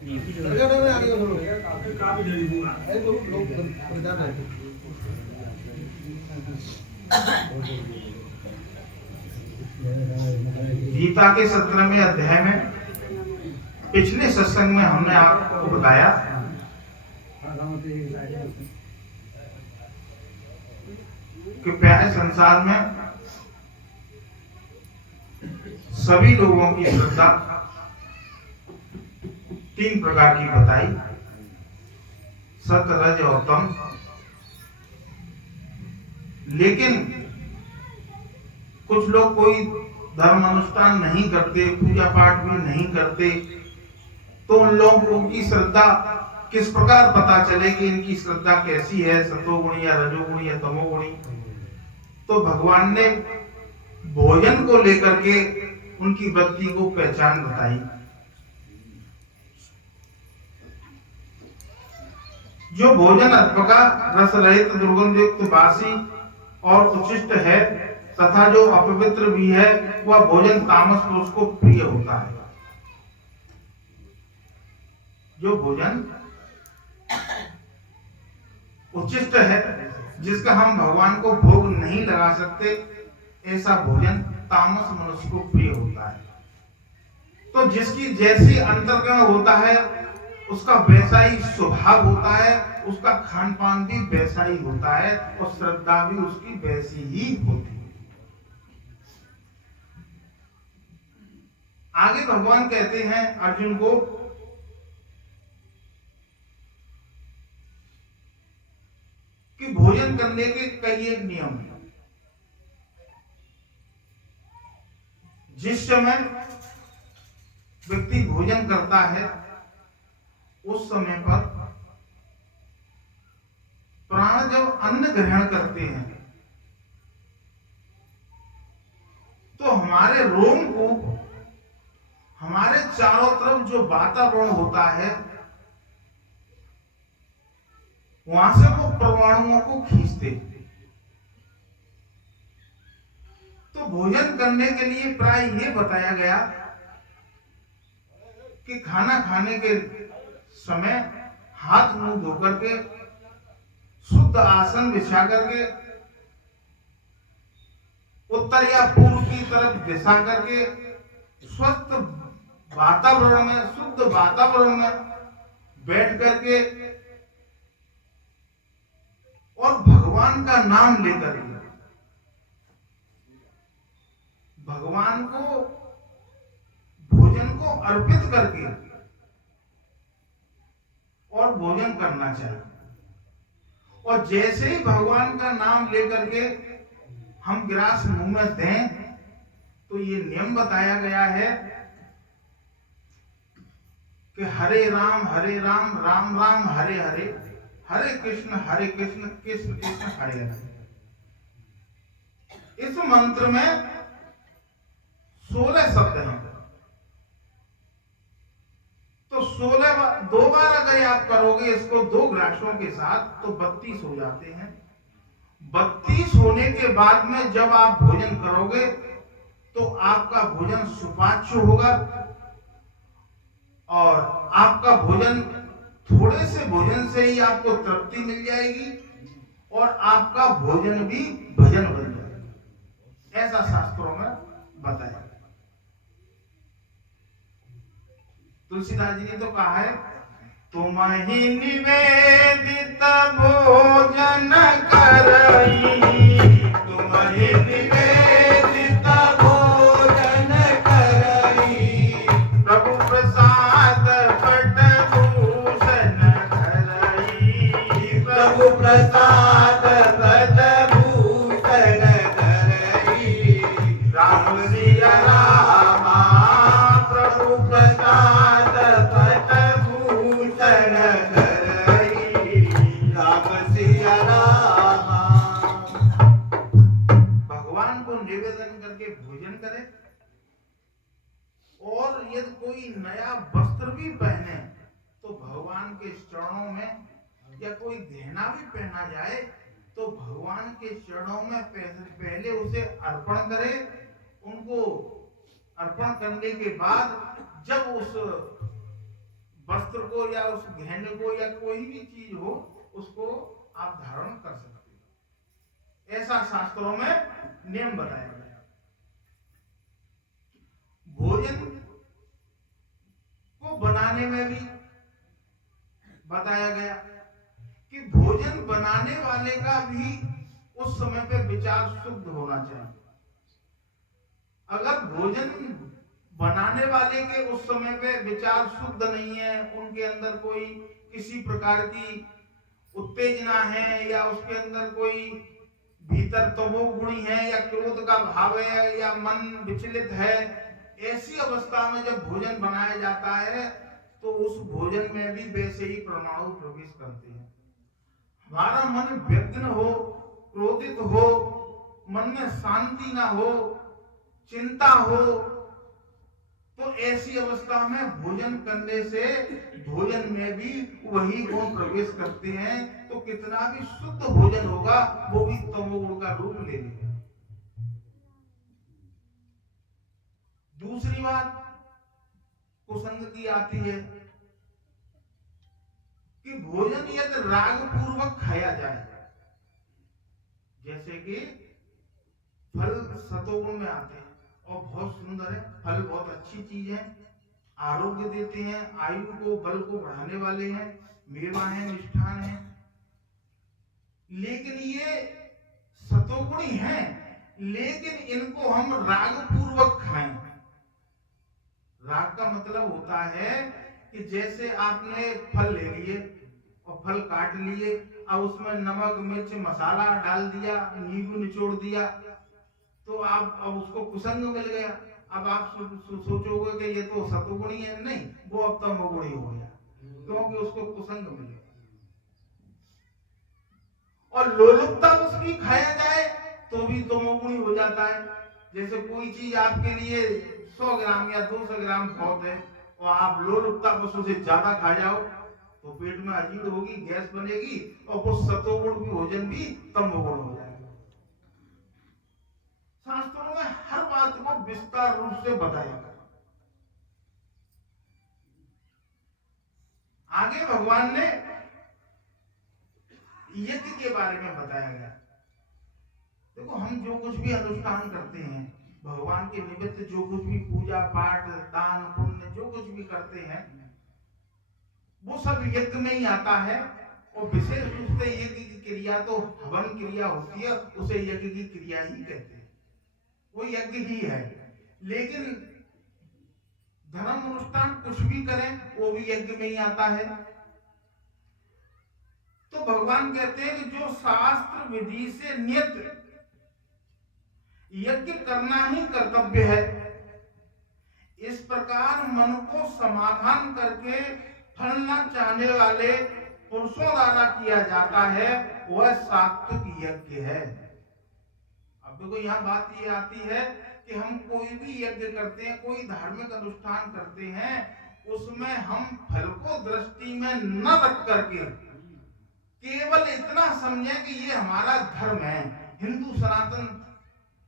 गीता के 17वें अध्याय में पिछले सत्संग में हमने आपको बताया कि प्यारे संसार में सभी लोगों की श्रद्धा 3 प्रकार की बताई, सत्य, रज और तम। लेकिन कुछ लोग कोई धर्म अनुष्ठान नहीं करते, पूजा पाठ भी नहीं करते, तो उन लोगों की श्रद्धा किस प्रकार पता चले कि इनकी श्रद्धा कैसी है, सतोगुणी या रजोगुणी या तमोगुणी? तो भगवान ने भोजन को लेकर के उनकी वृत्ति को पहचान बताई। जो भोजन अल्पका, रस रहित, दुर्गंधयुक्त, बासी और उच्छिष्ट है तथा जो अपवित्र भी है, वह भोजन तामस पुरुष को प्रिय होता है। जो भोजन उच्छिष्ट है, जिसका हम भगवान को भोग नहीं लगा सकते, ऐसा भोजन तामस मनुष्य को प्रिय होता है। तो जिसकी जैसी अंतर्गण होता है उसका वैसा ही स्वभाव होता है, उसका खान पान भी वैसा ही होता है और श्रद्धा भी उसकी वैसी ही होती है। आगे भगवान कहते हैं अर्जुन को कि भोजन करने के कई एक नियम हैं। जिस समय व्यक्ति भोजन करता है उस समय पर प्राण जब अन्न ग्रहण करते हैं तो हमारे रोम को, हमारे चारों तरफ जो वातावरण होता है वहां से वो परमाणुओं को खींचते। तो भोजन करने के लिए प्राय ये बताया गया कि खाना खाने के समय हाथ मुंह धोकर के, शुद्ध आसन बिछा करके, उत्तर या पूर्व की तरफ दिशा करके, स्वस्थ वातावरण में, शुद्ध वातावरण में बैठ करके और भगवान का नाम लेकर के भगवान को भोजन को अर्पित करके और भोजन करना चाहिए। और जैसे ही भगवान का नाम लेकर के हम ग्रास मुंह में दें तो ये नियम बताया गया है कि हरे राम राम राम हरे हरे, हरे कृष्ण कृष्ण कृष्ण हरे हरे। इस मंत्र में 16 शब्द हैं। तो 16 दो बार अगर आप करोगे इसको 2 ग्रासों के साथ तो 32 हो जाते हैं। 32 होने के बाद में जब आप भोजन करोगे तो आपका भोजन सुपाच्य होगा और आपका भोजन, थोड़े से भोजन से ही आपको तृप्ति मिल जाएगी और आपका भोजन भी भजन बन जाएगा, ऐसा शास्त्रों में बताया। तुलसीदास जी ने तो कहा है, तुम ही निवेदित भोजन करई, तुम ही निवेदित भोजन करई, प्रभु प्रसाद पट भूषण धरई, प्रभु प्रसाद पट भूषण धरई, राम सिया रामा प्रभु प्रसाद भोजन करें। और यदि कोई नया वस्त्र भी पहने तो भगवान के चरणों में, या कोई गहना भी पहना जाए तो भगवान के चरणों में पहले उसे अर्पण करे। उनको अर्पण करने के बाद जब उस वस्त्र को या उस गहने को या कोई भी चीज हो उसको आप धारण कर सकते हो। ऐसा शास्त्रों में नियम बताया गया। भोजन को बनाने में भी बताया गया कि भोजन बनाने वाले का भी उस समय पे विचार शुद्ध होना चाहिए। अगर भोजन बनाने वाले के उस समय पे विचार शुद्ध नहीं है, उनके अंदर कोई किसी प्रकार की उत्तेजना है या उसके अंदर कोई भीतर तमोगुणी है या क्रोध का भाव है या मन विचलित है, ऐसी अवस्था में जब भोजन बनाया जाता है तो उस भोजन में भी वैसे ही परमाणु प्रवेश करते हैं। हमारा मन व्यग्र हो, क्रोधित हो, मन में शांति ना हो, चिंता हो, तो ऐसी अवस्था में भोजन करने से भोजन में भी वही गुण प्रवेश करते हैं, तो कितना भी शुद्ध भोजन होगा वो भी तमोगुण का रूप ले लेगा। दूसरी बात कुसंग की आती है कि भोजन यदि राग पूर्वक खाया जाए, जैसे कि फल सतोगुण में आते हैं और बहुत सुंदर है, फल बहुत अच्छी चीज है, आरोग्य देते हैं, आयु को बल को बढ़ाने वाले हैं, मेवा है, मिष्ठान है, लेकिन ये सतोगुणी हैं, लेकिन इनको हम राग पूर्वक खाएं। राग का मतलब होता है कि जैसे आपने फल ले लिए और फल काट लिए, अब उसमें नमक मिर्च मसाला डाल दिया, नींबू निचोड़ दिया, तो आप अब उसको कुसंग मिल गया। अब आप सोचोगे कि ये तो सतोगुणी है, नहीं, वो अब तमोगुणी हो गया क्योंकि उसको कुसंग मिल गया। और लोलुपता उसकी खाया जाए तो भी तमोगुणी हो जाता है। जैसे कोई चीज आपके लिए 100 ग्राम या 200 ग्राम बहुत है और आप लोलुपता पशु से ज्यादा खा जाओ तो पेट में अजीर्ण होगी, गैस बनेगी और वो सतोगुण की भोजन भी तमोगुण हो जाएगा। शास्त्रों में हर बात को विस्तार रूप से बताया गया। आगे भगवान ने यज्ञ के बारे में बताया गया। देखो, हम जो कुछ भी अनुष्ठान करते हैं भगवान के निमित्त, जो कुछ भी पूजा पाठ दान पुण्य जो कुछ भी करते हैं वो सब यज्ञ में ही आता है। और विशेष रूप से यज्ञ की क्रिया तो हवन क्रिया होती है, उसे यज्ञ की क्रिया ही कहते हैं, वो यज्ञ ही है। लेकिन धर्म अनुष्ठान कुछ भी करें वो भी यज्ञ में ही आता है। तो भगवान कहते हैं कि जो शास्त्र विधि से नियत यज्ञ करना ही कर्तव्य है, इस प्रकार मन को समाधान करके फल न चाहने वाले पुरुषों द्वारा किया जाता है, वह सात्विक यज्ञ है। अब देखो, यहाँ बात ये आती है कि हम कोई भी यज्ञ करते हैं, कोई धार्मिक अनुष्ठान करते हैं, उसमें हम फल को दृष्टि में न रख करके केवल इतना समझे कि ये हमारा धर्म है, हिंदू सनातन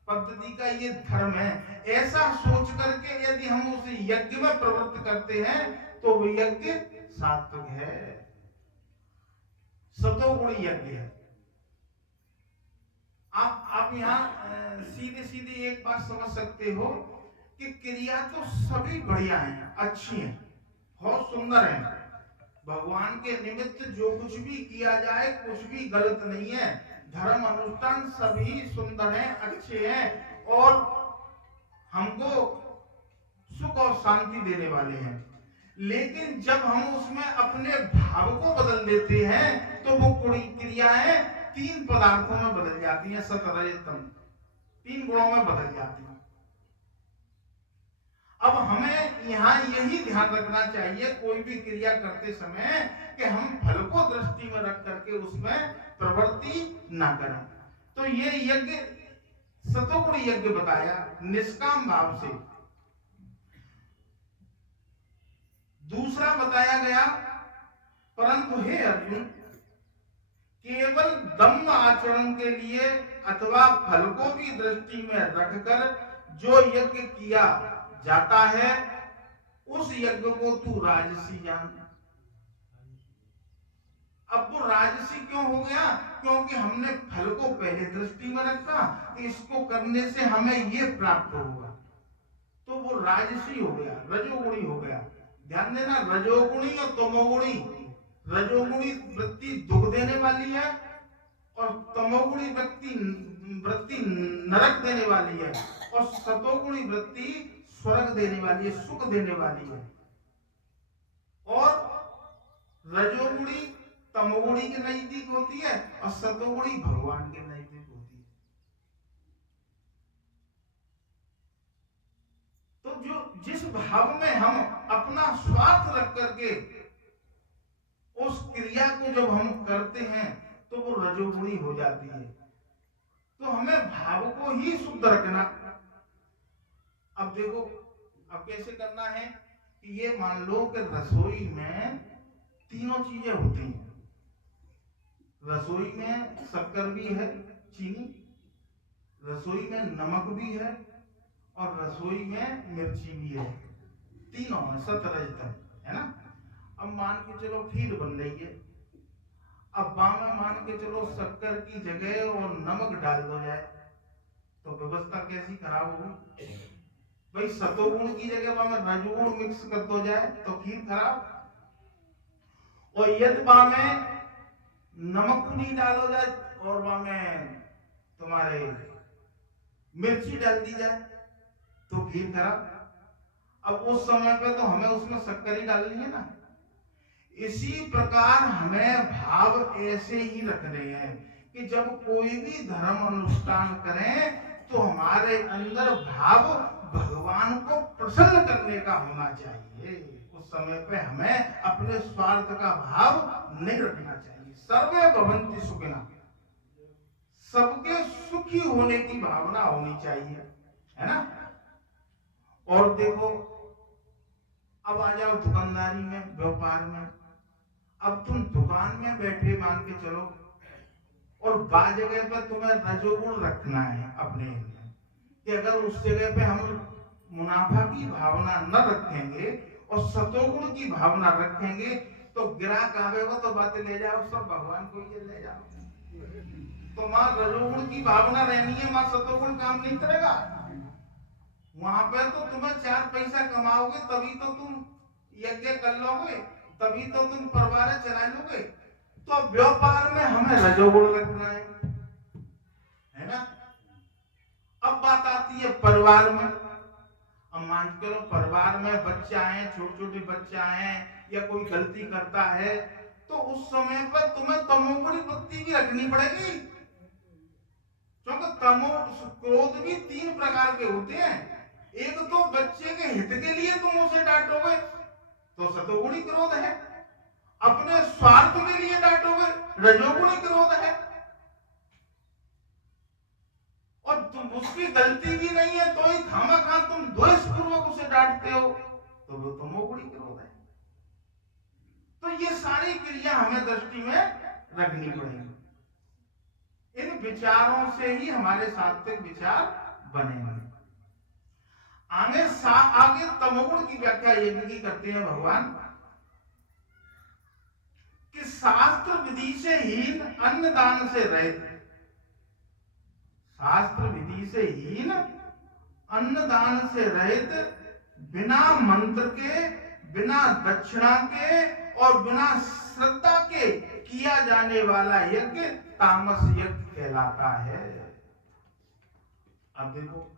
पद्धति का ये धर्म है, ऐसा सोच करके यदि हम उस यज्ञ में प्रवृत्त करते हैं तो वो यज्ञ सात्विक है, सतोगुणी यज्ञ है। आप यहाँ सीधे सीधे एक बात समझ सकते हो कि क्रिया तो सभी बढ़िया हैं, अच्छी हैं, बहुत सुंदर हैं। भगवान के निमित्त जो कुछ भी किया जाए कुछ भी गलत नहीं है। धर्म अनुष्ठान सभी सुंदर हैं, अच्छे हैं और हमको सुख और शांति देने वाले हैं। लेकिन जब हम उसमें अपने भाव को बदल देते हैं तो वो क्रियाएं 3 पदार्थों में बदल जाती हैं, सत रज तम, 3 गुणों में बदल जाती हैं। अब हमें यहाँ यही ध्यान रखना चाहिए कोई भी क्रिया करते समय कि हम फल को दृष्टि में रख करके उसमें प्रवृत्ति ना करें। तो ये यज्ञ सतोगुण यज्ञ बताया निष्काम भाव से। दूसरा बताया गया, परंतु हे अर्जुन, केवल दम्भ आचरण के लिए अथवा फल को भी दृष्टि में रखकर जो यज्ञ किया जाता है उस यज्ञ को तू राजसी जान। अब वो राजसी क्यों हो गया? क्योंकि हमने फल को पहले दृष्टि में रखा कि इसको करने से हमें ये प्राप्त होगा, तो वो राजसी हो गया, रजोगुणी हो गया। ध्यान देना, रजोगुणी और तमोगुणी, रजोगुणी वृत्ति दुख देने वाली है और तमोगुणी वृत्ति नरक देने वाली है, और सतोगुणी वृत्ति स्वर्ग देने वाली है, सुख देने वाली है। और रजोगुणी तमोगुणी के नजदीक होती है और सतोगुणी भगवान के नजदीक होती है। तो जो जिस भाव में हम अपना स्वार्थ रख करके उस क्रिया को जब हम करते हैं तो वो रजोगुणी हो जाती है। तो हमें भाव को ही शुद्ध रखना। अब देखो, अब कैसे करना है कि ये मान लो कि रसोई में तीनों चीजें होती हैं। रसोई में शक्कर भी है, चीनी, रसोई में नमक भी है और रसोई में मिर्ची भी है, तीनों है, सतरजतम, है ना। अब मान के चलो खीर बन रही है, अब में मान के चलो शक्कर की जगह और नमक डाल दो जाए, तो व्यवस्था कैसी खराब होगी भाई? सतोगुण की जगह में रजोगुण मिक्स कर दो जाए तो खीर खराब। और यदि में नमक नहीं डालो जाए और में तुम्हारे मिर्ची डाल दी जाए तो खीर खराब। अब उस समय पे तो हमें उसमें शक्कर ही डालनी है ना। इसी प्रकार हमें भाव ऐसे ही रखने हैं कि जब कोई भी धर्म अनुष्ठान करें तो हमारे अंदर भाव भगवान को प्रसन्न करने का होना चाहिए। उस समय पे हमें अपने स्वार्थ का भाव नहीं रखना चाहिए। सर्वे भवन्ति सुखिनः, सबके सुखी होने की भावना होनी चाहिए, है ना। और देखो, अब आ जाओ दुकानदारी में, व्यापार में। अब तुम दुकान में बैठे मान के चलो और बाज जगह पर तुम्हें रजोगुण रखना है अपने में, कि अगर उस जगह पे हम मुनाफा की भावना न रखेंगे और सतोगुण की भावना रखेंगे तो ग्राहक आवेगा तो बातें ले जाओ, सब भगवान को ये ले जाओ। तो मां रजोगुण की भावना रहनी है, मां सतोगुण काम नहीं करेगा। वहां पर तो तुम्हें 4 पैसा कमाओगे तभी तो तुम यज्ञ कर लोगे, तभी तो तुम परिवार चला लोगे। तो व्यापार में हमें रजोगुण रखना है ना। अब बात आती है परिवार में। अब मान के लो परिवार में बच्चा है, छोटे छोटे बच्चा है या कोई गलती करता है, तो उस समय पर तुम्हें तमोगुणी वृत्ति भी रखनी पड़ेगी, क्योंकि तमो क्रोध भी 3 प्रकार के होते हैं। एक तो बच्चे के हित के लिए तुम उसे डांटोगे तो सतोगुणी क्रोध है, अपने स्वार्थ के लिए डांटोगे रजोगुणी क्रोध है, और तुम उसकी गलती भी नहीं है तो ही खामखा तुम द्वेषपूर्वक उसे डांटते हो तो वो तमोगुणी क्रोध है। तो ये सारी क्रिया हमें दृष्टि में रखनी पड़ेगी। इन विचारों से ही हमारे सात्विक विचार बनेंगे। आगे तमोगुण की व्याख्या यज्ञ की करते हैं भगवान कि शास्त्र विधि से हीन अन्नदान से रहित, शास्त्र विधि से हीन अन्नदान से रहित, बिना मंत्र के, बिना दक्षिणा के और बिना श्रद्धा के किया जाने वाला यज्ञ तामस यज्ञ कहलाता है। अब देखो,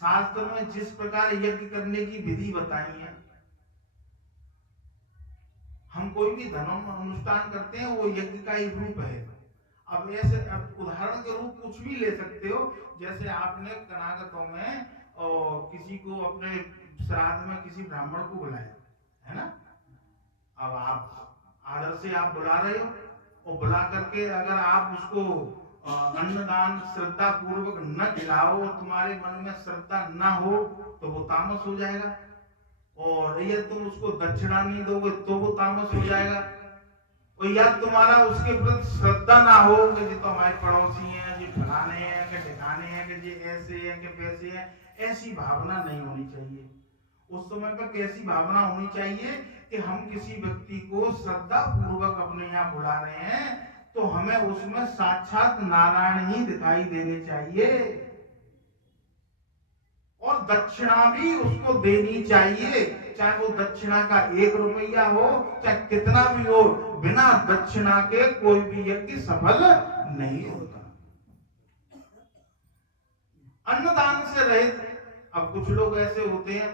शास्त्र में जिस प्रकार यज्ञ करने की विधि बताई है, हम कोई भी धर्म अनुष्ठान करते हैं वो यज्ञ का ही रूप है। अब ऐसे उदाहरण के रूप कुछ भी ले सकते हो, जैसे आपने कनागतों में किसी को अपने श्राद्ध में किसी ब्राह्मण को बुलाया, है ना। अब आप आदर से आप बुला रहे हो और बुला करके अगर आप उसको अन्नदान श्रद्धा पूर्वक न खिलाओ और तुम्हारे मन में श्रद्धा न हो तो वो तामस हो जाएगा, और ये तुम उसको दक्षिणा नहीं दोगे तो वो तामस हो जाएगा, और या तुम्हारा उसके प्रति श्रद्धा ना हो कि जी तो हमारे पड़ोसी हैं, जी फलाने हैं कि ठिकाने हैं, कि जी ऐसे हैं कि वैसे हैं, ऐसी भावना नहीं होनी चाहिए। उस समय पर कैसी भावना होनी चाहिए कि हम किसी व्यक्ति को श्रद्धा पूर्वक अपने यहाँ बुला रहे हैं तो हमें उसमें साक्षात नारायण ही दिखाई देने चाहिए और दक्षिणा भी उसको देनी चाहिए, चाहे वो दक्षिणा का 1 रुपया हो चाहे कितना भी हो, बिना दक्षिणा के कोई भी यज्ञ सफल नहीं होता। अन्नदान से रहित, अब कुछ लोग ऐसे होते हैं,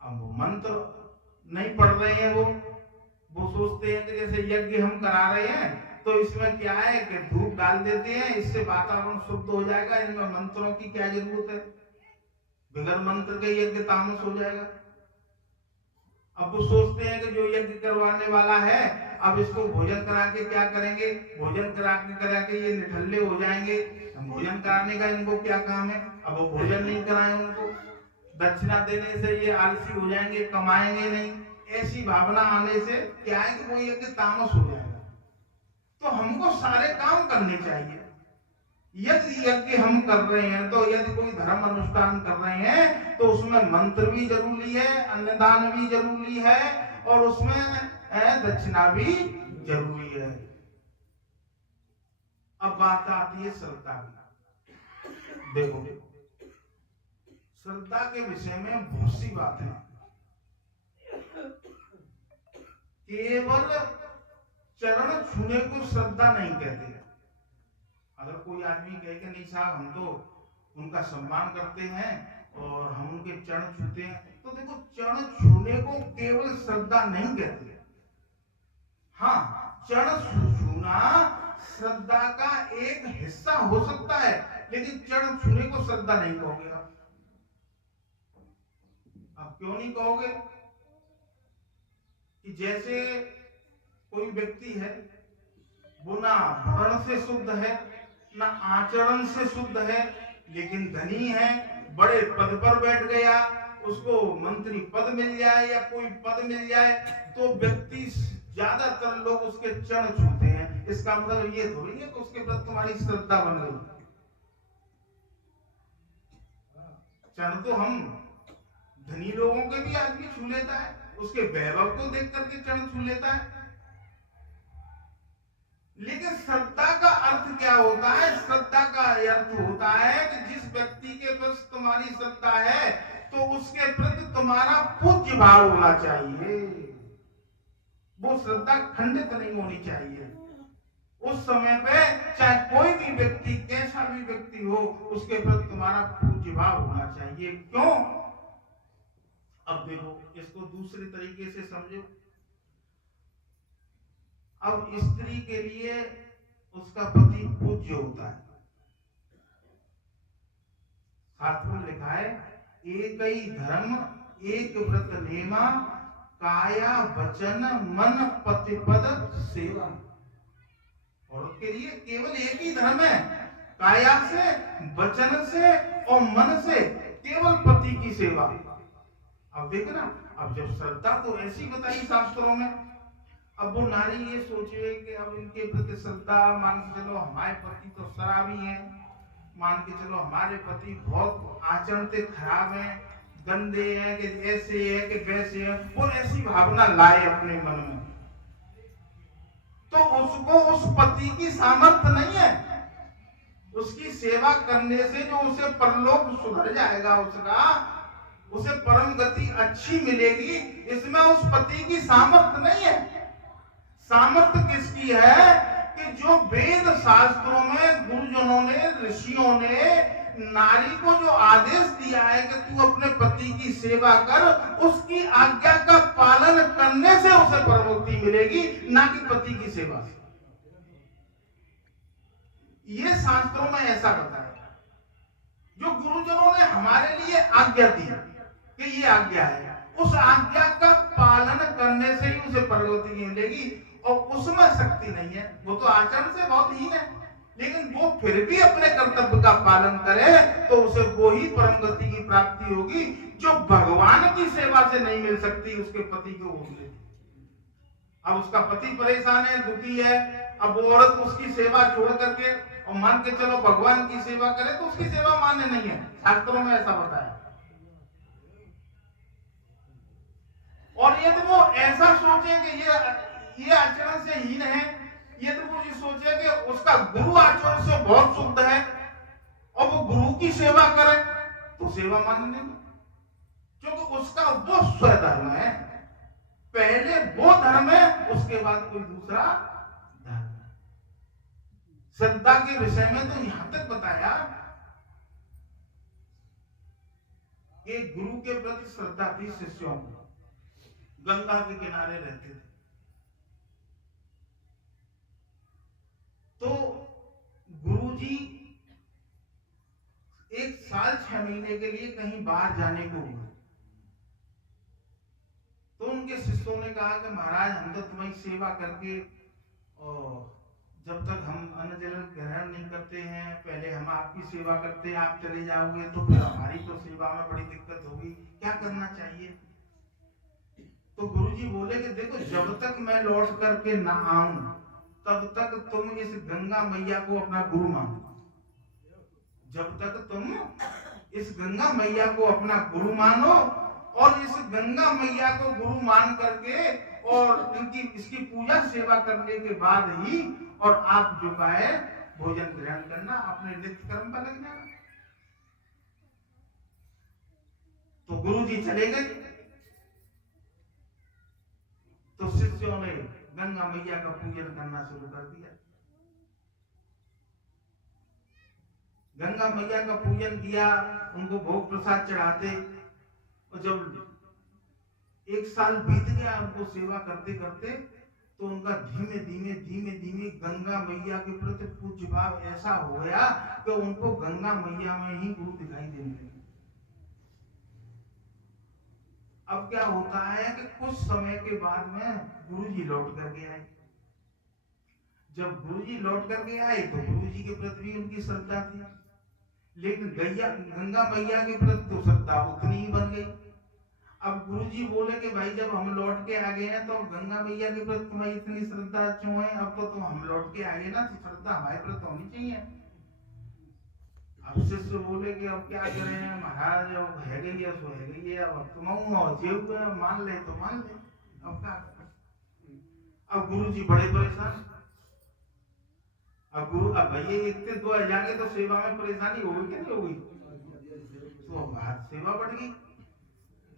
अब वो मंत्र नहीं पढ़ रहे हैं, वो सोचते हैं कि जैसे यज्ञ हम करा रहे हैं तो इसमें क्या है कि धूप डाल देते हैं, इससे वातावरण शुद्ध हो जाएगा, इनमें मंत्रों की क्या जरूरत है, बगैर मंत्र के यज्ञ तामस हो जाएगा। अब वो सोचते हैं कि जो यज्ञ करवाने वाला है अब इसको भोजन करा के क्या करेंगे, भोजन करा के ये निठल्ले हो जाएंगे, भोजन कराने का इनको क्या काम है, अब वो भोजन नहीं कराए उनको, दक्षिणा देने से ये आलसी हो जाएंगे, कमाएंगे नहीं, ऐसी भावना आने से क्या है कि वो यज्ञ तामस हो जाएगा। तो हमको सारे काम करने चाहिए। यदि यज्ञ हम कर रहे हैं तो यदि कोई धर्म अनुष्ठान कर रहे हैं तो उसमें मंत्र भी जरूरी है, अन्नदान भी जरूरी है और उसमें दक्षिणा भी जरूरी है। अब बात आती है श्रद्धा की। देखो श्रद्धा के विषय में बहुत सी बातें, केवल चरण छूने को श्रद्धा नहीं कहते। अगर कोई आदमी कहे कि नहीं साहब हम तो उनका सम्मान करते हैं और हम उनके चरण छूते हैं, तो देखो चरण छूने को केवल श्रद्धा नहीं कहते। हाँ, चरण छूना श्रद्धा का एक हिस्सा हो सकता है, लेकिन चरण छूने को श्रद्धा नहीं कहोगे आप। अब क्यों नहीं कहोगे? कि जैसे कोई व्यक्ति है, वो ना वर्ण से शुद्ध है ना आचरण से शुद्ध है, लेकिन धनी है, बड़े पद पर बैठ गया, उसको मंत्री पद मिल जाए या कोई पद मिल जाए तो व्यक्ति ज्यादातर लोग उसके चरण छूते हैं। इसका मतलब ये थोड़ी है कि उसके प्रति तुम्हारी श्रद्धा बन गई। चरण तो हम धनी लोगों के भी आदमी छू लेता है, उसके वैभव को देख करके चरण छू लेता है। लेकिन श्रद्धा का अर्थ क्या होता है? श्रद्धा का अर्थ होता है कि जिस व्यक्ति के प्रति तुम्हारी श्रद्धा है तो उसके प्रति तुम्हारा पूज्य भाव होना चाहिए, वो श्रद्धा खंडित नहीं होनी चाहिए। उस समय पे चाहे कोई भी व्यक्ति, कैसा भी व्यक्ति हो, उसके प्रति तुम्हारा पूज्य भाव होना चाहिए। क्यों? अब देखो इसको दूसरे तरीके से समझो। अब स्त्री के लिए उसका पति पूज्य होता है। शास्त्र में लिखा है एक ही धर्म एक व्रत नेमा, काया वचन मन पति पद सेवा। औरत के लिए केवल एक ही धर्म है, काया से, वचन से और मन से केवल पति की सेवा। अब देखो ना, अब जब श्रद्धा तो ऐसी बताई शास्त्रों में, अब वो नारी ये सोचे कि अब इनके प्रति श्रद्धा, मान के चलो हमारे पति तो शराबी हैं, मान के चलो हमारे पति बहुत आचरण से खराब हैं, गंदे हैं, कि ऐसे है कि वैसे है, वो ऐसी भावना लाए अपने मन में, तो उसको उस पति की सामर्थ्य नहीं है। उसकी सेवा करने से जो उसे परलोक सुधर जाएगा, उसे परम गति अच्छी मिलेगी, इसमें उस पति की सामर्थ्य नहीं है। सामर्थ्य किसकी है? कि जो वेद शास्त्रों में गुरुजनों ने, ऋषियों ने नारी को जो आदेश दिया है कि तू अपने पति की सेवा कर, उसकी आज्ञा का पालन करने से उसे परमोक्ति मिलेगी, ना कि पति की सेवा से। ये शास्त्रों में ऐसा बताया। जो गुरुजनों ने हमारे लिए आज्ञा दी कि ये आज्ञा है, उस आज्ञा का पालन करने से ही उसे परमोक्ति मिलेगी। और उसमें शक्ति नहीं है, वो तो आचरण से बहुत हीन है, लेकिन वो फिर भी अपने कर्तव्य का पालन करे तो उसे वो ही परम गति की प्राप्ति होगी जो भगवान की सेवा से नहीं मिल सकती उसके पति को मिलेगी। अब उसका पति परेशान है, दुखी है, अब वो औरत उसकी सेवा छोड़ करके और मान के चलो भगवान की सेवा करे तो उसकी सेवा मान्य नहीं है। शास्त्रों में ऐसा बताया। और यदि वो ऐसा सोचे कि ये आचरण से हीन है, यदि वो ये सोचे कि उसका गुरु आचरण से बहुत शुद्ध है और वो गुरु की सेवा करे, तो सेवा मान लेंगे, क्योंकि उसका वो स्वधर्म है। पहले वो धर्म है, उसके बाद कोई दूसरा धर्म है। श्रद्धा के विषय में तो यहां तक बताया कि गुरु के प्रति श्रद्धा थी शिष्यों को। गंगा के किनारे रहते थे, तो गुरुजी 1 साल 6 महीने के लिए कहीं बाहर जाने को हुए, तो उनके शिष्यों ने कहा कि महाराज हम तो तुम्हारी सेवा करके, और जब तक हम अन्न जल ग्रहण नहीं करते हैं, पहले हम आपकी सेवा करते हैं, आप चले जाओगे तो फिर हमारी तो सेवा में बड़ी दिक्कत होगी, क्या करना चाहिए? तो गुरुजी बोले कि देखो, जब तक मैं लौट करके ना आऊं तब तक तुम इस गंगा मैया को अपना गुरु मानो। जब तक तुम इस गंगा मैया को अपना गुरु मानो, और इस गंगा मैया को गुरु मान करके और इसकी पूजा सेवा करने के बाद ही और आप जो है भोजन ग्रहण करना, अपने नित्य कर्म पर लग जाना। तो गुरुजी चले गए, तो शिष्यों ने गंगा मैया का पूजन करना शुरू कर दिया। गंगा मैया का पूजन किया, उनको भोग प्रसाद चढ़ाते, और जब 1 साल बीत गया उनको सेवा करते करते, तो उनका धीमे धीमे गंगा मैया के प्रति पूज्य भाव ऐसा हो गया कि उनको गंगा मैया में ही गुरु दिखाई देने लगे। अब क्या होता है कि कुछ समय के बाद में गुरुजी लौट करके आए। जब गुरुजी लौट करके आए तो गुरुजी के प्रति भी उनकी श्रद्धा थी, लेकिन गंगा मैया के प्रति तो श्रद्धा उतनी ही बन गई। अब गुरुजी बोले कि भाई जब हम लौट के आ गए हैं तो गंगा मैया के प्रति तुम्हारी इतनी श्रद्धा क्यों है? अब तो तुम हम लौट के आ गए ना, तो श्रद्धा हमारे प्रति होनी चाहिए। अब शिष्य बोले कि अब क्या करें महाराज, अब है गई है सो है गई है, अब तुम मान ले तो मान ले, अब क्या करें? अब गुरुजी बड़े परेशान। अब भैया इतने 2 जाएंगे तो सेवा में परेशानी होगी कि नहीं होगी? तो अब बात सेवा बढ़ गई।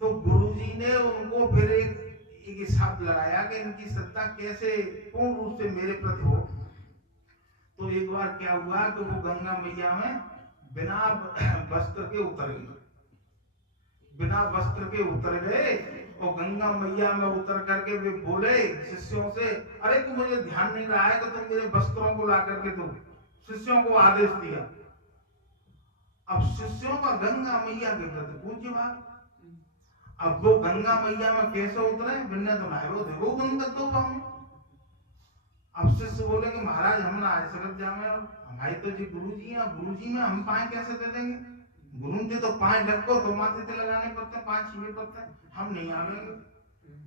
तो गुरुजी ने उनको फिर एक हिसाब लगाया कि इनकी श्रद्धा कैसे पूर्ण रूप से मेरे प्रति हो। तो एक बार क्या हुआ कि वो गंगा मैया में बिना वस्त्र के उतर गए, बिना वस्त्र के उतर गए, और गंगा मैया में उतर करके वे बोले शिष्यों से, अरे तुम मुझे ध्यान नहीं रहा है कि तुम मेरे वस्त्रों को ला करके दो। शिष्यों को आदेश दिया। अब शिष्यों का गंगा मैया के प्रति पूज्य भाव। अब वो गंगा मैया में कैसे उतरे, बिन्ने तो नायरो देखो बंद कर दो पाऊं। अब शिष्य बोले कि महाराज हम ना आए सकत जामे, हमारे तो जी गुरुजी हैं, गुरुजी में हम पाए कैसे दे देंगे? गुरु जी तो पाए ढक्को तो माथे ते लगाने पड़ते, 5 छीने पड़ते, हम नहीं आवेंगे।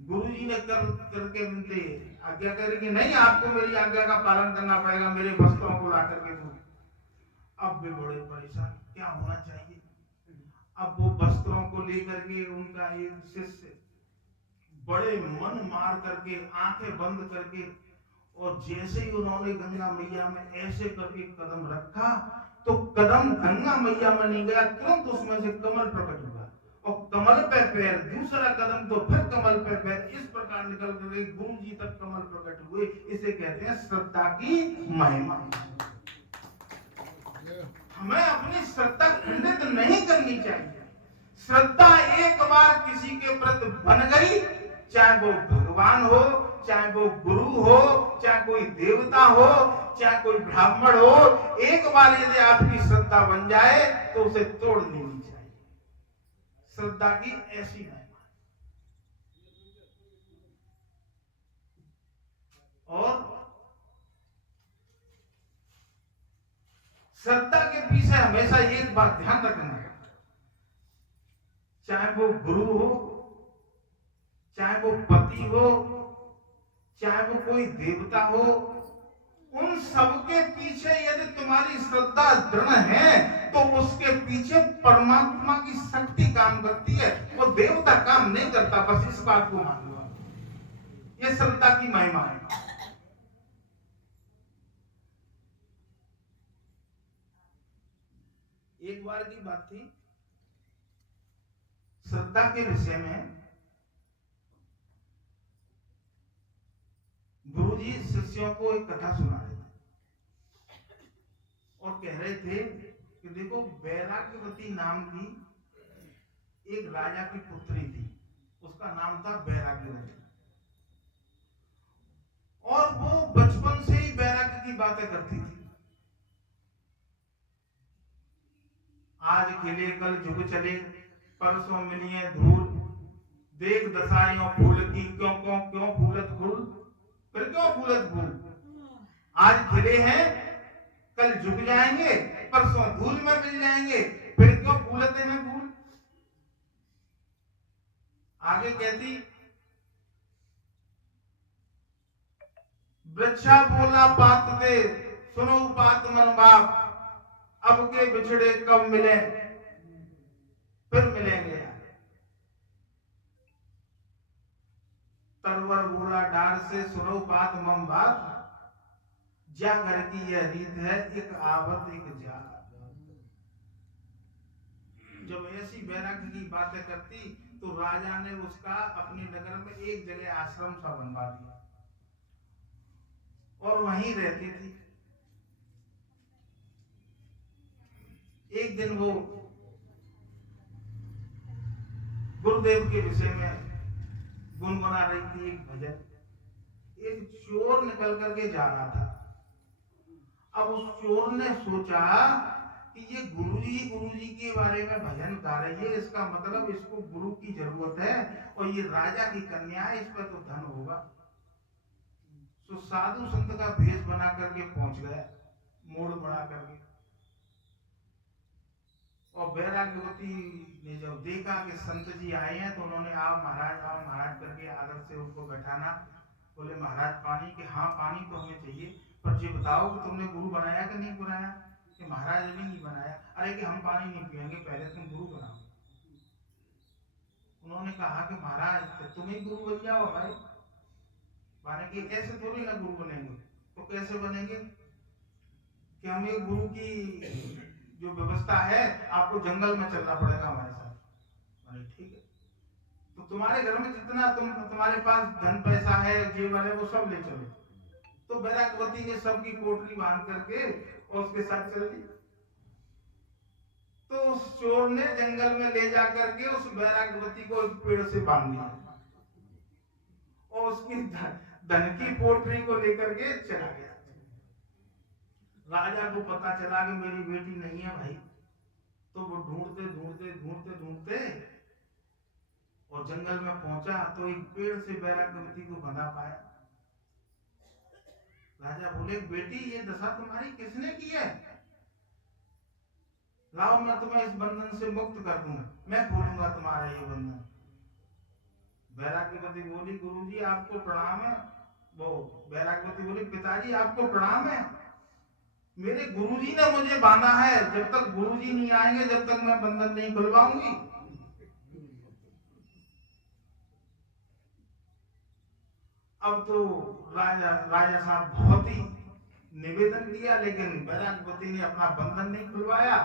गुरुजी ने करके उनसे आज्ञा करी कि नहीं, आपको मेरी आज्ञा का पालन करना पड़ेगा, मेरे वस्त्रों को ला करके दो। अब भी बड़े परेशान, क्या होना चाहिए? अब वो वस्त्रों को लेकर के उनका एक शिष्य बड़े मन मार करके आंखें बंद करके, और जैसे ही उन्होंने गंगा मैया में ऐसे करके कदम रखा, तो कदम गंगा मैया में नहीं गया, तुरंत उसमें से कमल प्रकट हुआ, और कमल पे पैर, दूसरा कदम तो फिर कमल पे पैर, इस प्रकार निकल गए गुरु जी तक कमल प्रकट हुए। इसे कहते हैं श्रद्धा की महिमा। हमें अपनी श्रद्धा खंडित नहीं करनी चाहिए। श्रद्धा एक बार किसी के प्रति बन गई, चाहे वो भगवान हो, चाहे वो गुरु हो, चाहे कोई देवता हो, चाहे कोई ब्राह्मण हो, एक बार यदि आपकी श्रद्धा बन जाए तो उसे तोड़ लेनी चाहिए। श्रद्धा की ऐसी महिमा। और श्रद्धा के पीछे हमेशा एक बात ध्यान रखना है, चाहे वो गुरु हो, चाहे वो पति हो, चाहे वो कोई देवता हो, उन सबके पीछे यदि तुम्हारी श्रद्धा दृढ़ है तो उसके पीछे परमात्मा की शक्ति काम करती है, वो देवता काम नहीं करता। बस इस बात को मान लो, ये श्रद्धा की महिमा है। एक बार की बात थी, श्रद्धा के विषय में गुरुजी शिष्यों को एक कथा सुना रहे थे और कह रहे थे कि देखो, बैराग्यवती नाम की एक राजा की पुत्री थी, उसका नाम था बैराग्यवती, और वो बचपन से ही बैराग्य की बातें करती थी। आज खिले कल झुक चले, परसों मिलिए धूल, देख दशाइयों फूल की, क्यों क्यों क्यों फूलत फूल, फिर क्यों फूलत फूल। आज खिले हैं, कल झुक जाएंगे, परसों धूल में मिल जाएंगे, फिर क्यों फूलते हैं फूल। आगे कहती, वृक्षा बोला पात दे, सुनो पात मन बाप, अब के बिछड़े कब मिले, फिर मिलेंगे। तरवर बोला डार से, सुनो बात मम बात, जा घर की यह रीत है, एक आवत एक जा। जब ऐसी बैराग्य की बातें करती तो राजा ने उसका अपने नगर में एक जगह आश्रम सा बनवा दिया और वहीं रहती थी। एक दिन वो गुरुदेव के विषय में गुनगुना रही थी एक भजन। एक चोर निकल करके जा रहा था। अब उस चोर ने सोचा कि ये गुरुजी के बारे में भजन गा रही है, इसका मतलब इसको गुरु की जरूरत है, और ये राजा की कन्या है, इस पर तो धन होगा। तो साधु संत का भेष बना करके पहुंच गया, मोड़ बना करके। और बैराग्यवती ने जब देखा कि संत जी आए हैं तो उन्होंने आओ महाराज करके आदर से उनको बैठाना। बोले महाराज पानी, के हाँ पानी तो हमें चाहिए, पर ये बताओ कि तुमने गुरु बनाया कि नहीं बनाया। कि महाराज ने नहीं बनाया। अरे कि हम पानी नहीं पिएंगे, पहले तुम गुरु बनाओ। उन्होंने कहा कि महाराज तो तुम ही गुरु बन जाओ भाई, माने कि ऐसे थोड़ी ना गुरु बनेंगे। तो कैसे बनेंगे कि हमें गुरु की जो व्यवस्था है, आपको जंगल में चलना पड़ेगा हमारे साथ। मैंने ठीक है, तो तुम्हारे घर में जितना तुम्हारे पास धन पैसा है, जेवर है, वो सब ले चलो। तो बैराग्यवती ने सबकी कोठरी बांध करके और उसके साथ चल दी। तो उस चोर ने जंगल में ले जा करके उस बैराग्यवती को एक पेड़ से बांध दिया और उसकी धन की पोटली को लेकर के चला गया। राजा को पता चला कि मेरी बेटी नहीं है भाई, तो वो ढूंढते ढूंढते ढूंढते ढूंढते और जंगल में पहुंचा तो एक पेड़ से बैराग्यवती को बंधा पाया। राजा बोले, बेटी ये दशा तुम्हारी किसने की है? लाओ मैं तुम्हें इस बंधन से मुक्त कर दूंगा, मैं खोलूंगा तुम्हारा ये बंधन। बैराग्यवती बोली, गुरुजी आपको प्रणाम है। वो बैराग्यवती बोली, पिताजी आपको प्रणाम है, मेरे गुरुजी ने मुझे बांधा है, जब तक गुरुजी नहीं आएंगे जब तक मैं बंधन नहीं खुलवाऊंगी। अब तो राजा साहब बहुत ही निवेदन किया, लेकिन बैराग्यवती ने अपना बंधन नहीं खुलवाया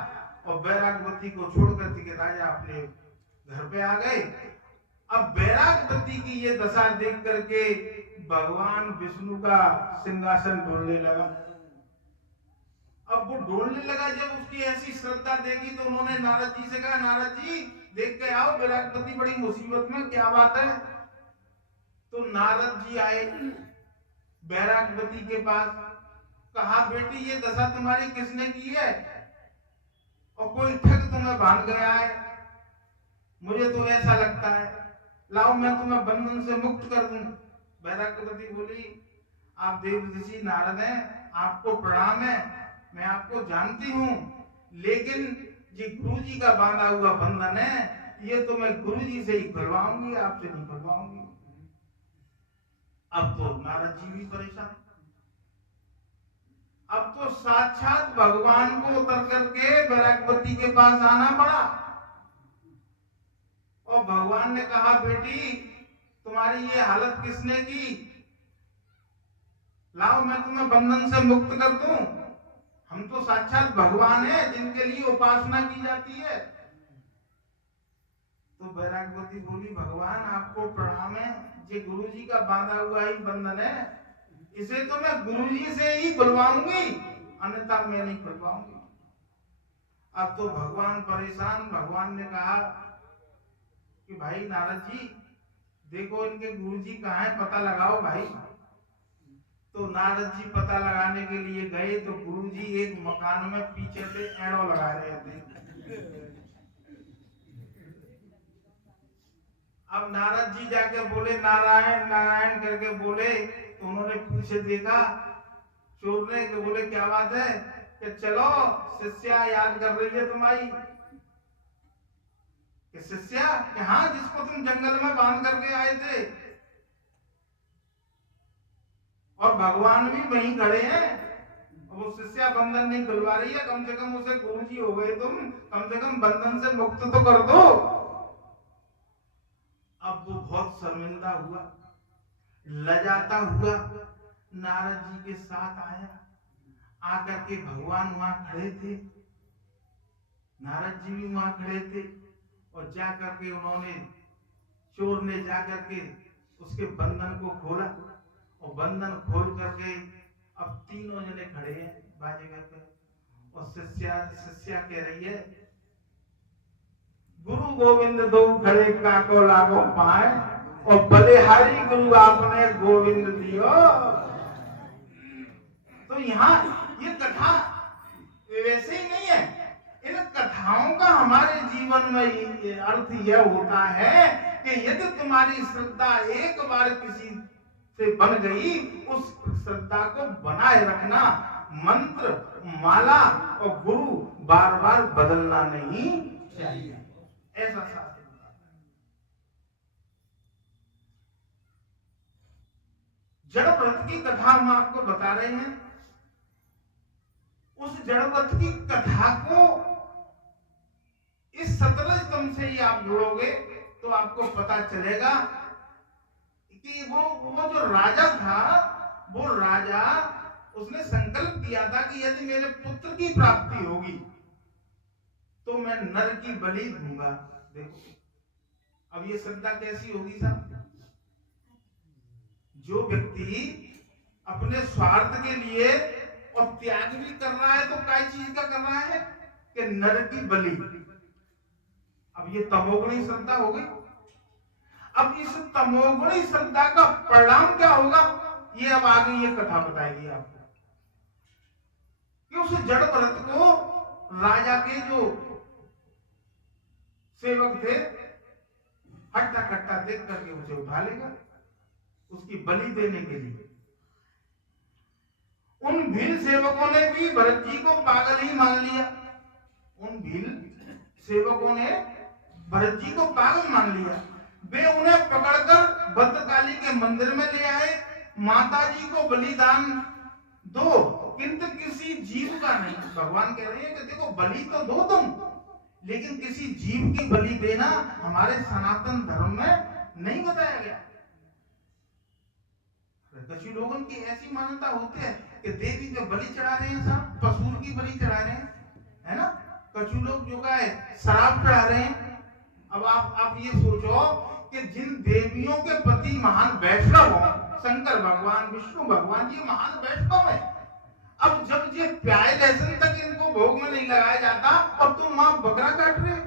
और बैराग्यवती को छोड़ करके राजा अपने घर पे आ गए। अब बैराग्यवती की ये दशा देख करके भगवान विष्णु का सिंहासन डोलने लगा। अब वो डोलने लगा, जब उसकी ऐसी श्रद्धा देखी तो उन्होंने नारद जी से कहा, नारद जी देख के आओ, बैराग्यवती बड़ी मुसीबत में, क्या बात है। तो नारद जी आए बैराग्यवती के पास, कहा बेटी ये दशा तुम्हारी किसने की है, और कोई ठग तुम्हें बांध गया है, मुझे तो ऐसा लगता है, लाओ मैं तुम्हें बंधन से मुक्त कर दूं। बैराग्यवती बोली, आप देव ऋषि नारद हैं, आपको प्रणाम है, मैं आपको जानती हूं, लेकिन ये गुरु जी का बांधा हुआ बंधन है, ये तो मैं गुरु जी से ही खुलवाऊंगी, आपसे नहीं खुलवाऊंगी। अब तो नारद जी भी परेशान। अब तो साक्षात भगवान को उतर करके बैरागवती के पास आना पड़ा और भगवान ने कहा, बेटी तुम्हारी ये हालत किसने की, लाओ मैं तुम्हें बंधन से मुक्त कर दूं। हम तो साक्षात भगवान है जिनके लिए उपासना की जाती है। तो बैरागवती बोली, भगवान आपको प्रणाम है, ये गुरु जी का बांधा हुआ ही बंधन है, इसे तो मैं गुरु जी से ही खुलवाऊंगी, अन्यथा मैं नहीं खुलवाऊंगी। अब तो भगवान परेशान। भगवान ने कहा कि भाई नारद जी देखो इनके गुरु जी कहाँ है, पता लगाओ भाई। तो नारद जी पता लगाने के लिए गए तो गुरु जी एक मकान में पीछे से एड़ो लगा रहे थे। अब नारद जी जाके बोले नारायण नारायण करके बोले, तो उन्होंने पीछे देखा, चोर ने के बोले क्या बात है, कि चलो शिष्या याद कर रही है तुम्हारी। कि शिष्या, कि हाँ जिसको तुम जंगल में बांध करके आए थे, और भगवान भी वहीं खड़े हैं, वो शिष्या बंधन नहीं खुलवा रही है, कम से कम उसे गुरुजी हो गए तुम, कम से कम बंधन से मुक्त तो कर दो। अब वो बहुत शर्मिंदा हुआ, लजाता हुआ नारद जी के साथ आया। आकर के भगवान वहां खड़े थे, नारद जी भी वहां खड़े थे, और जाकर के उन्होंने, चोर ने जाकर के उसके बंधन को खोला, और बंधन खोल करके अब तीनों जने खड़े हैं बाजीगर पे, और शिष्या कह रही है, गुरु गोविंद दो खड़े काको लागो पाए, और बलिहारी गुरु आपने गोविंद दियो। तो यहाँ ये कथा वैसे ही नहीं है, इन कथाओं का हमारे जीवन में अर्थ यह होता है कि यदि तुम्हारी श्रद्धा एक बार किसी से बन गई, उस श्रद्धा को बनाए रखना, मंत्र माला और गुरु बार बार बदलना नहीं चाहिए, ऐसा शास्त्र बताता है। जड़व्रत की कथा हम आपको बता रहे हैं। उस जड़व्रत की कथा को इस 17 स्तंभ से ही आप जोड़ोगे तो आपको पता चलेगा कि वो जो राजा था, वो राजा उसने संकल्प किया था कि यदि मेरे पुत्र की प्राप्ति होगी तो मैं नर की बलि दूंगा। देखो अब ये श्रद्धा कैसी होगी साहब, जो व्यक्ति अपने स्वार्थ के लिए और त्याग भी कर रहा है तो काय चीज का कर रहा है कि नर की बलि। अब ये तमोगुणी श्रद्धा हो गई। अब इस तमोगुणी श्रद्धा का परिणाम क्या होगा, ये अब आगे ये कथा बताएगी आपको। कि उस जड़ व्रत को राजा के जो सेवक थे, हट्टा कट्टा देख करके उसे उठा लेगा उसकी बलि देने के लिए। उन भील सेवकों ने भी भरत जी को पागल ही मान लिया। उन भील सेवकों ने भरत जी को पागल मान लिया। वे उन्हें पकड़कर भद्रकाली के मंदिर में ले आए, माता जी को बलिदान दो किंतु किसी जीव का नहीं। भगवान कह रहे हैं कि देखो बलि तो दो तुम, लेकिन किसी जीव की बलि देना हमारे सनातन धर्म में नहीं बताया गया। कुछ लोगों की ऐसी मान्यता होती है कि देवी को बलि चढ़ा रहे हैं, साहब पशु की बलि चढ़ा रहे हैं, है ना। कुछ लोग जो का है शराब चढ़ा रहे हैं। अब आप ये सोचो कि जिन देवियों के पति महान वैष्णव हो, शंकर भगवान, विष्णु भगवान, ये महान वैष्णव है। अब जब ये प्यारे लहसुन तक इनको भोग में नहीं लगाया जाता और तुम मां बकरा काट रहे हो,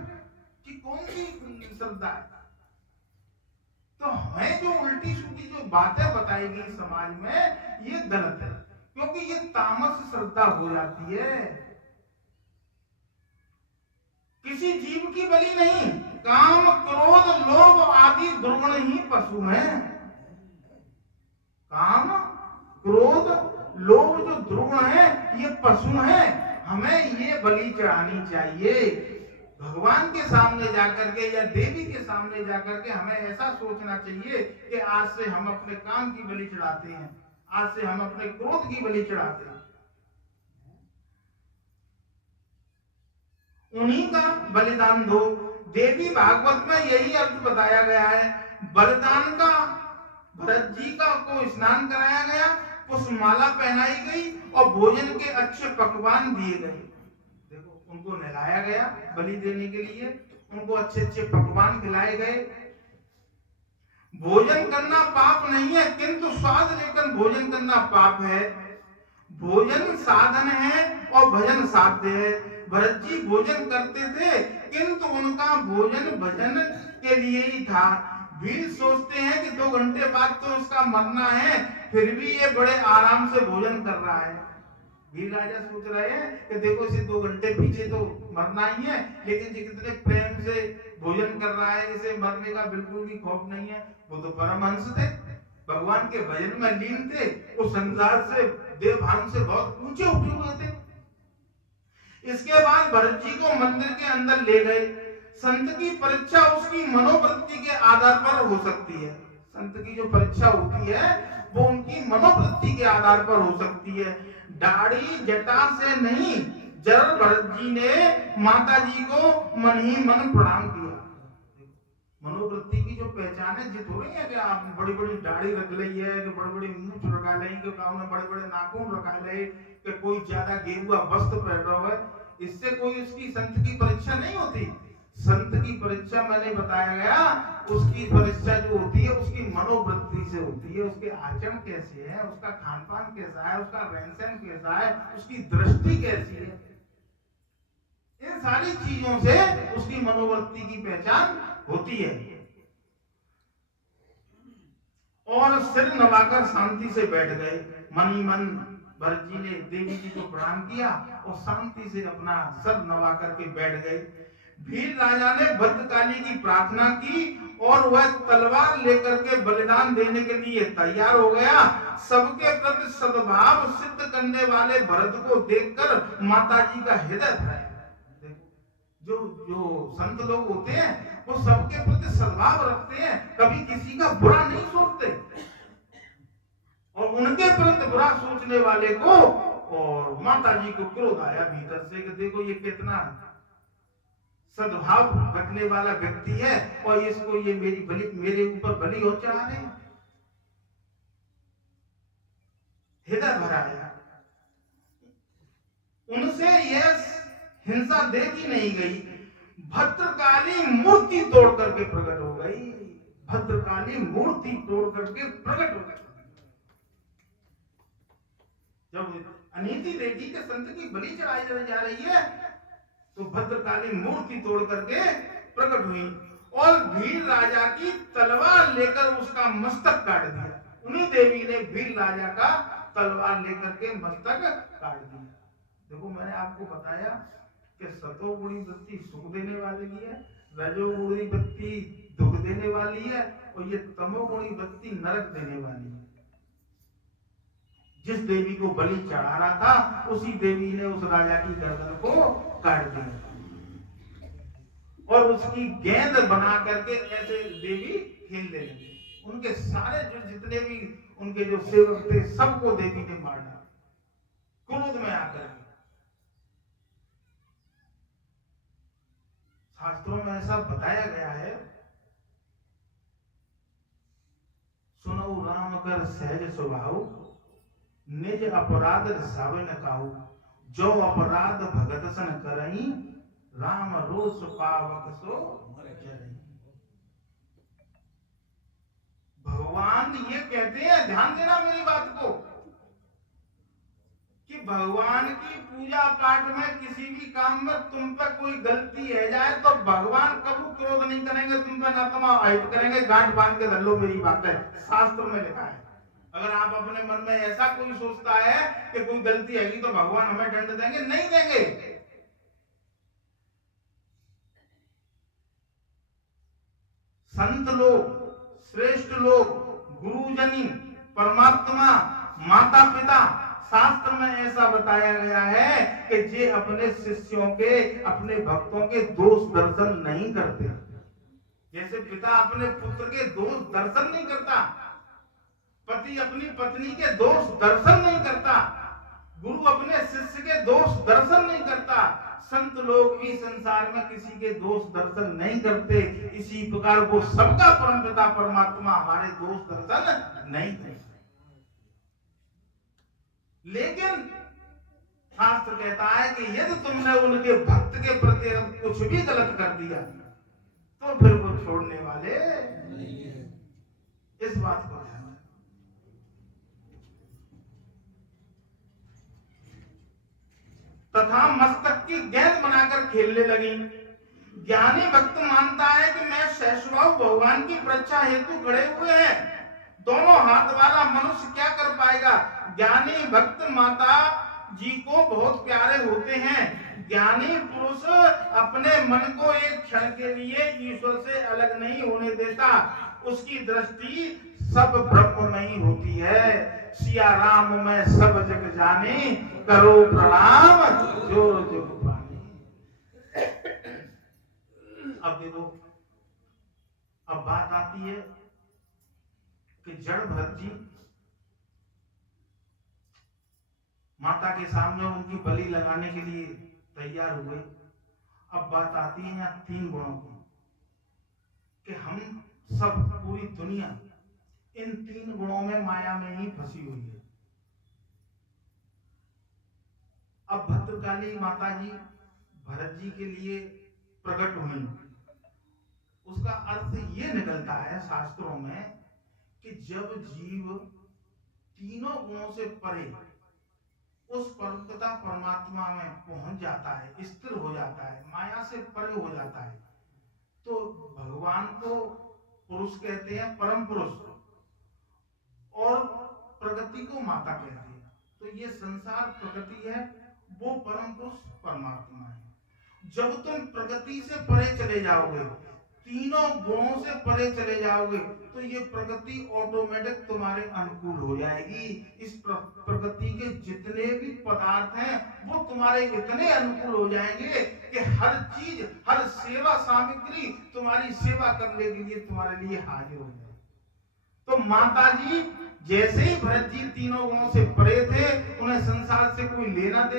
कि कौन सी श्रद्धा है। तो हमें जो उल्टी सूटी जो बातें बताई गई समाज में, ये गलत है, क्योंकि ये तामस श्रद्धा हो जाती है। किसी जीव की बलि नहीं। काम क्रोध लोभ आदि दुर्गुण ही पशु हैं। काम क्रोध लोभ जो दुर्गुण है ये पशु हैं। हमें ये बलि चढ़ानी चाहिए भगवान के सामने जाकर के या देवी के सामने जाकर के। हमें ऐसा सोचना चाहिए कि आज से हम अपने काम की बलि चढ़ाते हैं, आज से हम अपने क्रोध की बलि चढ़ाते हैं। उन्हीं का बलिदान दो। देवी भागवत में यही अर्थ बताया गया है। बलिदान का भरत जी का को स्नान कराया गया, पुष्पमाला पहनाई गई और भोजन के अच्छे पकवान दिए गए। देखो, उनको नहलाया गया बलि देने के लिए, उनको अच्छे अच्छे पकवान खिलाए गए। भोजन करना पाप नहीं है, किंतु स्वाद लेकर भोजन करना पाप है। भोजन साधन है और भजन साध्य है। भरत जी भोजन करते थे, किंतु उनका भोजन भजन के लिए ही था। भील सोचते हैं कि 2 घंटे बाद तो उसका मरना है, फिर भी ये बड़े आराम से भोजन कर रहा है। भील राजा सोच रहे हैं कि देखो इसे 2 घंटे पीछे तो मरना ही है, लेकिन ये कितने प्रेम से भोजन कर रहा है, इसे मरने का बिल्कुल भी खौफ नहीं है। वो तो परमहंस थे, भगवान के भजन में लीन थे, वो संसार से देवभान से बहुत ऊंचे उठे हुए थे। इसके बाद भरत जी को मंदिर के अंदर ले गए। संत की परीक्षा उसकी मनोवृत्ति के आधार पर हो सकती है। संत की जो परीक्षा होती है वो उनकी मनोवृत्ति के आधार पर हो सकती है। दाढ़ी जटा से नहीं, जर भरत जी ने माता जी को मन ही मन प्रणाम किया। मनोवृत्ति की जो पहचान है, ये थोड़ी है कि आप बड़ी बड़ी दाढ़ी रख ली है, कि बड़ी बड़ी मूंछ रखा ले, कि काऊ ने बड़े बड़े नाखून रखा ले, कि कोई ज्यादा गेरुआ वस्त्र पहन रहा है। इससे कोई उसकी संत की परीक्षा नहीं होती। संत की परीक्षा मैंने बताया गया, उसकी परीक्षा जो होती है उसकी मनोवृत्ति से होती है। उसके आचरण कैसे है, उसका खान पान कैसा है, उसका रहन सहन कैसा है, उसकी दृष्टि कैसी है, इन सारी चीजों से उसकी मनोवृत्ति की पहचान होती है। और सिर नवाकर शांति से बैठ गए। मन ही मन भरत जी ने देवी जी को प्रणाम किया और शांति से अपना सर नवा करके बैठ गए। भील राजा ने भद्रकाली की प्रार्थना की और वह तलवार लेकर के बलिदान देने के लिए तैयार हो गया। सबके प्रति सद्भाव सिद्ध करने वाले भरत को देखकर माता जी का हृदय भरा। जो जो संत लोग होते हैं वो सबके प्रति सद्भाव रखते हैं, कभी किसी का बुरा नहीं सोचते। और उनके प्रति बुरा सोचने वाले को और माता जी को क्रोध आया भीतर से कि देखो ये कितना सद्भाव रखने वाला व्यक्ति है और इसको ये मेरे ऊपर बलि हो चढ़ा रहे हैं। हृदय भरा आया। उनसे यह हिंसा देखी नहीं गई। भद्रकाली मूर्ति तोड़ करके प्रकट हो गई। भद्रकाली मूर्ति तोड़ करके प्रकट हो गई। जब अनीति देखी कि संत की बलि चढ़ाई जा रही है तो भद्रकाली मूर्ति तोड़ करके प्रकट हुई और भील राजा की तलवार लेकर उसका मस्तक काट दिया। उन्हीं देवी ने भील राजा का तलवार लेकर के मस्तक काट दिया। देखो, मैंने आपको बताया कि सतोगुणी वृत्ति सुख देने वाली है, रजोगुणी वृत्ति दुख देने वाली है और ये तमोगुणी वृत्ति नरक देने वाली है। जिस देवी को बलि चढ़ा रहा था उसी देवी ने उस राजा की गर्दन को काट दिया और उसकी गेंद बना करके ऐसे देवी खेलने लगी। उनके सारे जो जितने भी उनके जो सेवक थे सबको देवी ने मार डाला क्रोध में आकर। शास्त्रों में ऐसा बताया गया है, सुनो राम कर सहज स्वभाव, निज अपराध रिसावे न काहू, जो अपराध भगत सन करई, राम रोष पावक सो जरई। भगवान ये कहते हैं, ध्यान देना मेरी बात को, कि भगवान की पूजा पाठ में किसी भी काम में तुम पर कोई गलती है जाए तो भगवान कभी क्रोध नहीं करेंगे तुम पर, ना तुम आहित करेंगे, गांठ बांध के धर लो, मेरी बात है, शास्त्र में लिखा है। अगर आप अपने मन में ऐसा कोई सोचता है कि कोई गलती है तो भगवान हमें दंड देंगे, नहीं देंगे। संत लोग, श्रेष्ठ लोग, गुरुजनी, परमात्मा, माता पिता, शास्त्र में ऐसा बताया गया है कि जे अपने शिष्यों के, अपने भक्तों के दोष दर्शन नहीं करते। जैसे पिता अपने पुत्र के दोष दर्शन नहीं करता, पति अपनी पत्नी के दोष दर्शन नहीं करता, गुरु अपने शिष्य के दोष दर्शन नहीं करता, संत लोग भी संसार में किसी के दोष दर्शन नहीं करते, इसी प्रकार वो सबका परमपिता परमात्मा हमारे दोष दर्शन नहीं करते। लेकिन शास्त्र कहता है कि यदि तुमने उनके भक्त के प्रति कुछ भी गलत कर दिया तो फिर वो छोड़ने वाले नहीं है। इस बात को ध्यान रखना। तथा मस्तक की गेंद बनाकर खेलने लगी। ज्ञानी भक्त मानता है कि मैं सहस्वाऊ भगवान की परीक्षा हेतु खड़े हुए हैं, दोनों हाथ वाला मनुष्य क्या कर पाएगा। ज्ञानी भक्त माता जी को बहुत प्यारे होते हैं। ज्ञानी पुरुष अपने मन को एक क्षण के लिए ईश्वर से अलग नहीं होने देता, उसकी दृष्टि सब ब्रह्म में ही होती है। सिया राम में सब जग जाने, करो प्रणाम जो जुग पाने। अब देखो, अब बात आती है कि जड़ भरत जी माता के सामने उनकी बलि लगाने के लिए तैयार हुए। अब बात आती है यहाँ 3 गुणों की, कि हम सब, पूरी दुनिया इन 3 गुणों में, माया में ही फंसी हुई है। अब भद्रकाली माता जी भरत जी के लिए प्रकट हुई, उसका अर्थ ये निकलता है शास्त्रों में कि जब जीव तीनों गुणों से परे उस परमपिता परमात्मा में पहुंच जाता है, स्थिर हो जाता है, माया से परे हो जाता है, तो भगवान को पुरुष कहते हैं, परम पुरुष, और प्रगति को माता कहते हैं। तो ये संसार प्रगति है, वो परम पुरुष परमात्मा है। जब तुम प्रगति से परे चले जाओगे, तीनों गुणों से परे चले जाओगे, तो ये प्रगति ऑटोमेटिक तुम्हारे अनुकूल हो जाएगी। इस प्रगति के जितने भी पदार्थ हैं वो तुम्हारे इतने अनुकूल हो जाएंगे कि हर चीज, हर सेवा सामग्री तुम्हारी सेवा करने के लिए तुम्हारे लिए हाजिर हो जाए। तो माता जी जैसे ही भरत जी तीनों गुणों से परे थे, उन्हें संसार से कोई लेना देना